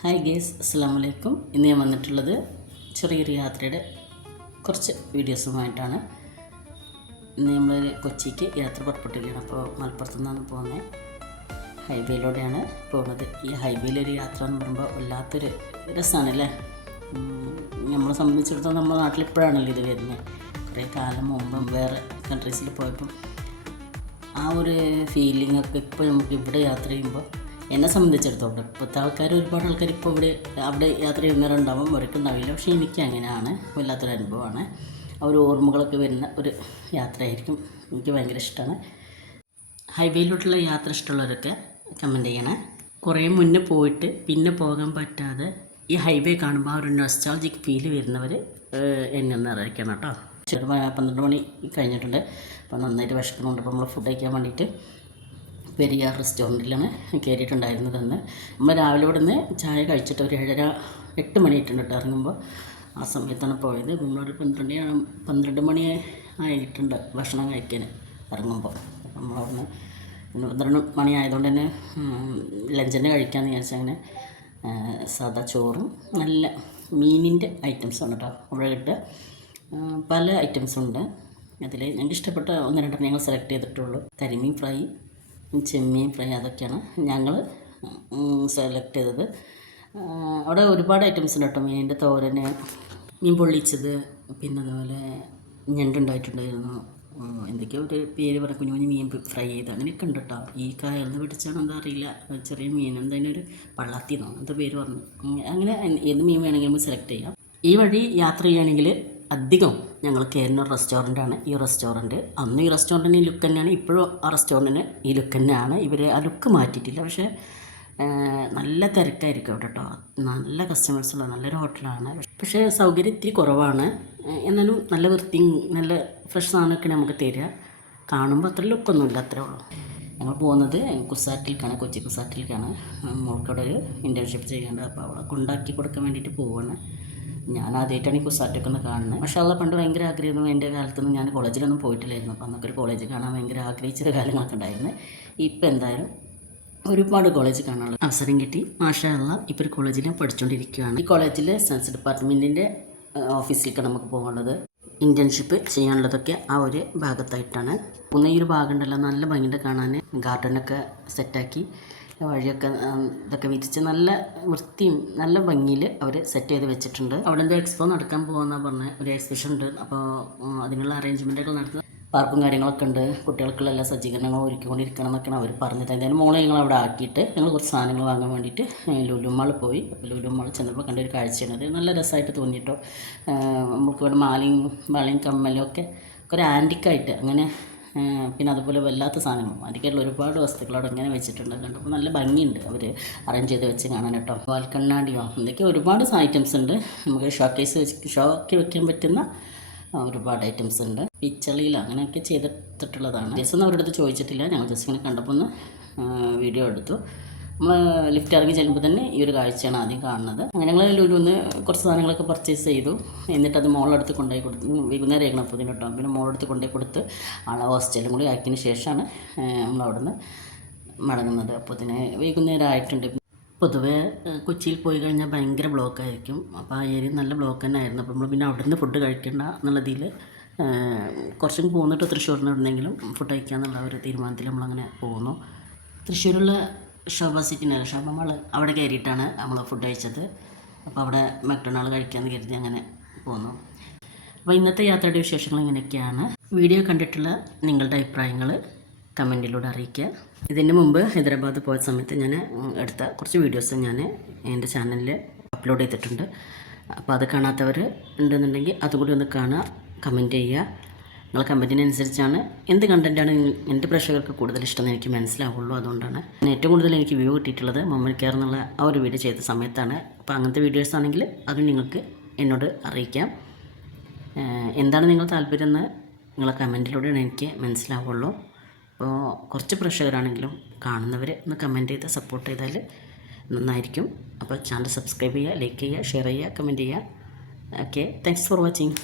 Hi guys അസ്സാം വലൈക്കും ഇന്ന് ഞാൻ വന്നിട്ടുള്ളത് ചെറിയൊരു യാത്രയുടെ കുറച്ച് വീഡിയോസുമായിട്ടാണ്. ഇന്ന് നമ്മൾ കൊച്ചിക്ക് യാത്ര പുറപ്പെട്ടിരിക്കുകയാണ് അപ്പോൾ മലപ്പുറത്തു നിന്നാണ് പോകുന്നത്. ഹൈവേയിലൂടെയാണ് പോകുന്നത്. ഈ ഹൈവേയിലൊരു യാത്ര എന്ന് പറയുമ്പോൾ വല്ലാത്തൊരു രസമാണല്ലേ? നമ്മളെ സംബന്ധിച്ചിടത്തോളം നമ്മുടെ നാട്ടിൽ ഇത് വരുന്നത്. കുറേ കാലം മുമ്പും വേറെ കൺട്രീസിൽ പോയപ്പം ആ ഒരു ഫീലിംഗ് ഒക്കെ ഇപ്പോൾ നമുക്ക് ഇവിടെ യാത്ര ചെയ്യുമ്പോൾ എന്നെ സംബന്ധിച്ചിടത്തോളം ഇപ്പോഴത്തെ ആൾക്കാർ ഒരുപാട് ആൾക്കാർ ഇപ്പോൾ ഇവിടെ അവിടെ യാത്ര ചെയ്യുന്നവരുണ്ടാവും അവർക്ക് ഉണ്ടാവില്ല പക്ഷേ എനിക്ക് അങ്ങനെയാണ് വല്ലാത്തൊരു അനുഭവമാണ്. ആ ഒരു ഓർമ്മകളൊക്കെ വരുന്ന ഒരു യാത്രയായിരിക്കും എനിക്ക് ഭയങ്കര ഇഷ്ടമാണ്. ഹൈവേയിലോട്ടുള്ള യാത്ര ഇഷ്ടമുള്ളവരൊക്കെ കമന്റ് ചെയ്യണേ. കുറേ മുന്നേ പോയിട്ട് പിന്നെ പോകാൻ പറ്റാതെ ഈ ഹൈവേ കാണുമ്പോൾ ആ ഒരു നൊസ്റ്റാൾജിക് ഫീൽ വരുന്നവർ എന്നെ ഒന്ന് അറിയിക്കണം കേട്ടോ. പന്ത്രണ്ട് മണി കഴിഞ്ഞിട്ടുണ്ട്. അപ്പോൾ നന്നായിട്ട് വിശക്കുന്നുണ്ട്. അപ്പോൾ നമ്മൾ ഫുഡ് കഴിക്കാൻ വേണ്ടിയിട്ട് പെരിയാർ റെസ്റ്റോറന്റിലാണ് കയറിയിട്ടുണ്ടായിരുന്നത് അന്ന് നമ്മൾ രാവിലെ ഇവിടെ നിന്ന് ചായ കഴിച്ചിട്ട് ഒരു ഏഴര എട്ട് മണി കേട്ടോ ഇറങ്ങുമ്പോൾ. ആ സമയത്താണ് പോയത്. നമ്മളൊരു പന്ത്രണ്ട് പന്ത്രണ്ട് മണി ആയിട്ടുണ്ട് ഭക്ഷണം കഴിക്കാൻ ഇറങ്ങുമ്പോൾ. നമ്മളവിടുന്ന് പിന്നെ പന്ത്രണ്ട് മണി ആയതുകൊണ്ട് തന്നെ ലഞ്ചിന് കഴിക്കാമെന്ന് വിചാരിച്ചാൽ അങ്ങനെ സാദാ ചോറും നല്ല മീനിന്റെ ഐറ്റംസാണ് കേട്ടോ അവിടെ കിട്ടുക പല ഐറ്റംസും ഉണ്ട് അതിൽ ഞങ്ങൾക്ക് ഇഷ്ടപ്പെട്ട ഒന്ന് രണ്ടെണ്ണം ഞങ്ങൾ സെലക്ട് ചെയ്തിട്ടുള്ളൂ. കരിമീൻ ഫ്രൈ ചെമ്മീൻ ഫ്രൈ അതൊക്കെയാണ് ഞങ്ങൾ സെലക്ട് ചെയ്തത്. അവിടെ ഒരുപാട് ഐറ്റംസ് ഉണ്ട് കേട്ടോ മീനിന്റെ തോരന് മീൻ പൊള്ളിച്ചത് പിന്നെ അതുപോലെ ഞണ്ടുണ്ടായിട്ടുണ്ടായിരുന്നു എന്തൊക്കെയോ ഒരു പേര് പറഞ്ഞ കുഞ്ഞു കുഞ്ഞു മീൻ ഫ്രൈ ചെയ്ത് അങ്ങനെയൊക്കെ ഉണ്ട് കേട്ടോ. ഈ കായലിന്ന് പിടിച്ചാണ് എന്താ അറിയില്ല. ചെറിയ മീൻ എന്തായാലും ഒരു പള്ളാത്തി എന്നോ എന്താ പേര് പറഞ്ഞു. അങ്ങനെ ഏത് മീൻ വേണമെങ്കിലും നമുക്ക് സെലക്ട് ചെയ്യാം. ഈ വഴി യാത്ര ചെയ്യുകയാണെങ്കിൽ അധികം ഞങ്ങൾ കയറുന്ന റെസ്റ്റോറന്റാണ് ഈ റെസ്റ്റോറന്റ് അന്ന് ഈ റെസ്റ്റോറന്റിന് ഈ ലുക്ക് തന്നെയാണ് ഇപ്പോഴും ആ റെസ്റ്റോറന്റിന് ഈ ലുക്ക് തന്നെയാണ്. ഇവർ ആ ലുക്ക് മാറ്റിയിട്ടില്ല. പക്ഷേ നല്ല തിരക്കായിരിക്കും അവിടെ കേട്ടോ നല്ല കസ്റ്റമേഴ്സുള്ള നല്ലൊരു ഹോട്ടലാണ് പക്ഷേ സൗകര്യം ഇത്തിരി കുറവാണ്. എന്നാലും നല്ല വൃത്തി നല്ല ഫ്രഷ് സാധനമൊക്കെ നമുക്ക് തരിക. കാണുമ്പോൾ അത്ര ലുക്കൊന്നുമില്ല അത്രേ ഉള്ളൂ. ഞങ്ങൾ പോകുന്നത് കുസാറ്റിലേക്കാണ് കൊച്ചി കുസാറ്റിലേക്കാണ് മോൾക്കവിടെ ഒരു ഇന്റേൺഷിപ്പ് ചെയ്യേണ്ടത് അപ്പോൾ അവളെ കൊണ്ടാക്കി കൊടുക്കാൻ വേണ്ടിയിട്ട് പോവുകയാണ് ഞാൻ ആദ്യമായിട്ടാണ് ഈ കുസാറ്റൊക്കെ ഒന്ന് കാണുന്നത്. പക്ഷേ അള്ള പണ്ട് ഭയങ്കര ആഗ്രഹമായിരുന്നു. എന്റെ കാലത്തൊന്നും ഞാൻ കോളേജിലൊന്നും പോയിട്ടില്ലായിരുന്നു. അപ്പോൾ അന്നൊക്കെ ഒരു കോളേജ് കാണാൻ ഭയങ്കര ആഗ്രഹിച്ചൊരു കാലങ്ങളൊക്കെ ഉണ്ടായിരുന്നു. ഇപ്പം എന്തായാലും ഒരുപാട് കോളേജ് കാണാനുള്ള അവസരം കിട്ടി. മാഷാള്ള ഇപ്പോൾ ഒരു കോളേജിൽ പഠിച്ചുകൊണ്ടിരിക്കുകയാണ് ഈ കോളേജിൽ സയൻസ് ഡിപ്പാർട്ട്മെന്റിന്റെ ഓഫീസിലേക്ക് നമുക്ക് പോകാനുള്ളത്. ഇന്റേൺഷിപ്പ് ചെയ്യാനുള്ളതൊക്കെ ആ ഒരു ഭാഗത്തായിട്ടാണ്. ഒന്ന് ഈ ഒരു ഭാഗം ഉണ്ടല്ലോ നല്ല ഭംഗിയുണ്ട് കാണാൻ ഗാർഡനൊക്കെ സെറ്റാക്കി. വഴിയൊക്കെ ഇതൊക്കെ വിരിച്ച് നല്ല വൃത്തിയും നല്ല ഭംഗിയിൽ അവർ സെറ്റ് ചെയ്ത് വെച്ചിട്ടുണ്ട്. അവിടെ എന്തോ എക്സ്പോ നടക്കാൻ പോകുന്ന പറഞ്ഞ. ഒരു എക്സിബിഷൻ ഉണ്ട്. അപ്പോൾ അതിനുള്ള അറേഞ്ച്മെന്റൊക്കെ നടത്തുന്നത് പാർക്കും കാര്യങ്ങളൊക്കെ ഉണ്ട്. കുട്ടികൾക്കുള്ള എല്ലാ സജ്ജീകരണങ്ങളും ഒരുക്കിക്കൊണ്ടിരിക്കണം എന്നൊക്കെയാണ് അവർ പറഞ്ഞത്. അതിന്റെ മോളെ ഞങ്ങൾ അവിടെ ആക്കിയിട്ട് ഞങ്ങൾ കുറച്ച് സാധനങ്ങൾ വാങ്ങാൻ വേണ്ടിയിട്ട് ലുലുമാൾ പോയി. അപ്പോൾ ലുലുമാൾ ചെന്നപ്പോൾ കണ്ട ഒരു കാഴ്ചയാണ്. അത് നല്ല രസമായിട്ട് തോന്നിയിട്ടോ നമുക്ക് ഇവിടെ മാലയും വളയും കമ്മലും ഒക്കെ ഒരു ആന്റിക്കായിട്ട് അങ്ങനെ പിന്നെ അതുപോലെ വല്ലാത്ത സാധനങ്ങൾ അതിലേക്കുള്ള ഒരുപാട് വസ്തുക്കൾ അവിടെ ഇങ്ങനെ വെച്ചിട്ടുണ്ട്. കണ്ടപ്പോൾ നല്ല ഭംഗിയുണ്ട് അവർ അറേഞ്ച് ചെയ്ത് വെച്ച് കാണാൻ കേട്ടോ. വാൽക്കണ്ണാടിയോ എന്തൊക്കെ ഒരുപാട് ഐറ്റംസ് ഉണ്ട്. നമുക്ക് ഷോക്കേസ് വെച്ച് ഷോക്ക് വെക്കാൻ പറ്റുന്ന ഒരുപാട് ഐറ്റംസ് ഉണ്ട്. പിച്ചളിയിൽ അങ്ങനെയൊക്കെ ചെയ്തിട്ടുള്ളതാണ്. ജസ്റ്റ് ഒന്നും അവരുടെ അടുത്ത് ചോദിച്ചിട്ടില്ല. ഞങ്ങൾ ജസ്റ്റ് ഇങ്ങനെ കണ്ടപ്പോൾ ഒന്ന് വീഡിയോ എടുത്തു. നമ്മൾ ലിഫ്റ്റ് ഇറങ്ങി ചെല്ലുമ്പോൾ തന്നെ ഈ ഒരു കാഴ്ചയാണ് ആദ്യം കാണുന്നത്. അങ്ങനെ ഞങ്ങൾ ലുലുന്ന് കുറച്ച് സാധനങ്ങളൊക്കെ പർച്ചേസ് ചെയ്തു. എന്നിട്ട് അത് മോളെടുത്ത് കൊണ്ടുപോയി കൊടുത്തു വൈകുന്നേരം ആയിരിക്കണം അപ്പോൾ കേട്ടോ. പിന്നെ മോളെടുത്ത് കൊണ്ടുപോയി കൊടുത്ത് ആളെ ഹോസ്റ്റലും കൂടി ആക്കിയതിന് ശേഷമാണ് നമ്മൾ അവിടുന്ന് മടങ്ങുന്നത്. അപ്പോൾ തന്നെ വൈകുന്നേരം ആയിട്ടുണ്ട്. പൊതുവേ കൊച്ചിയിൽ പോയി കഴിഞ്ഞാൽ ഭയങ്കര ബ്ലോക്കായിരിക്കും അപ്പോൾ ആ ഏരിയ നല്ല ബ്ലോക്ക് തന്നെ ആയിരുന്നു. അപ്പോൾ നമ്മൾ പിന്നെ അവിടെ നിന്ന് ഫുഡ് കഴിക്കേണ്ട എന്നുള്ളതിൽ കുറച്ചും പോന്നിട്ട് തൃശ്ശൂരിൽ എവിടെന്നെങ്കിലും ഫുഡ് കഴിക്കുക എന്നുള്ള ഒരു തീരുമാനത്തിൽ നമ്മളങ്ങനെ പോകുന്നു. തൃശ്ശൂരുള്ള ശോഭ സിറ്റിനല്ല ശോഭ നമ്മൾ അവിടെ കയറിയിട്ടാണ് നമ്മൾ ഫുഡ് കഴിച്ചത്. അപ്പോൾ അവിടെ മക്ഡൊണാൾ കഴിക്കാമെന്ന് കരുതി അങ്ങനെ പോന്നു. അപ്പോൾ ഇന്നത്തെ യാത്രയുടെ വിശേഷങ്ങൾ ഇങ്ങനെയൊക്കെയാണ്. വീഡിയോ കണ്ടിട്ടുള്ള നിങ്ങളുടെ അഭിപ്രായങ്ങൾ കമന്റിലൂടെ അറിയിക്കുക. ഇതിന് മുമ്പ് ഹൈദരാബാദ് പോയ സമയത്ത് ഞാൻ എടുത്ത കുറച്ച് വീഡിയോസ് ഞാൻ എന്റെ ചാനലിൽ അപ്ലോഡ് ചെയ്തിട്ടുണ്ട്. അപ്പോൾ അത് കാണാത്തവർ ഉണ്ടെന്നുണ്ടെങ്കിൽ അതുകൂടി ഒന്ന് കാണുക കമന്റ് ചെയ്യുക. നിങ്ങൾ കമന്റിനനുസരിച്ചാണ് എന്ത് കണ്ടന്റാണ് എന്റെ പ്രേക്ഷകർക്ക് കൂടുതൽ ഇഷ്ടം എനിക്ക് മനസ്സിലാവുള്ളൂ. അതുകൊണ്ടാണ് ഏറ്റവും കൂടുതൽ എനിക്ക് വ്യൂ കിട്ടിയിട്ടുള്ളത് മമ്മൽ കെയർ എന്നുള്ള ആ ഒരു വീഡിയോ ചെയ്ത സമയത്താണ്. അപ്പോൾ അങ്ങനത്തെ വീഡിയോസ് ആണെങ്കിൽ അതും നിങ്ങൾക്ക് എന്നോട് അറിയിക്കാം. എന്താണ് നിങ്ങൾ താല്പര്യം എന്ന് നിങ്ങളെ കമന്റിലൂടെയാണ് എനിക്ക് മനസ്സിലാവുള്ളൂ. അപ്പോൾ കുറച്ച് പ്രേക്ഷകരാണെങ്കിലും കാണുന്നവർ ഒന്ന് കമന്റ് ചെയ്ത് സപ്പോർട്ട് ചെയ്താൽ നന്നായിരിക്കും. അപ്പോൾ ചാനൽ സബ്സ്ക്രൈബ് ചെയ്യുക ലൈക്ക് ചെയ്യുക ഷെയർ ചെയ്യുക കമന്റ് ചെയ്യുക. Okay thanks for watching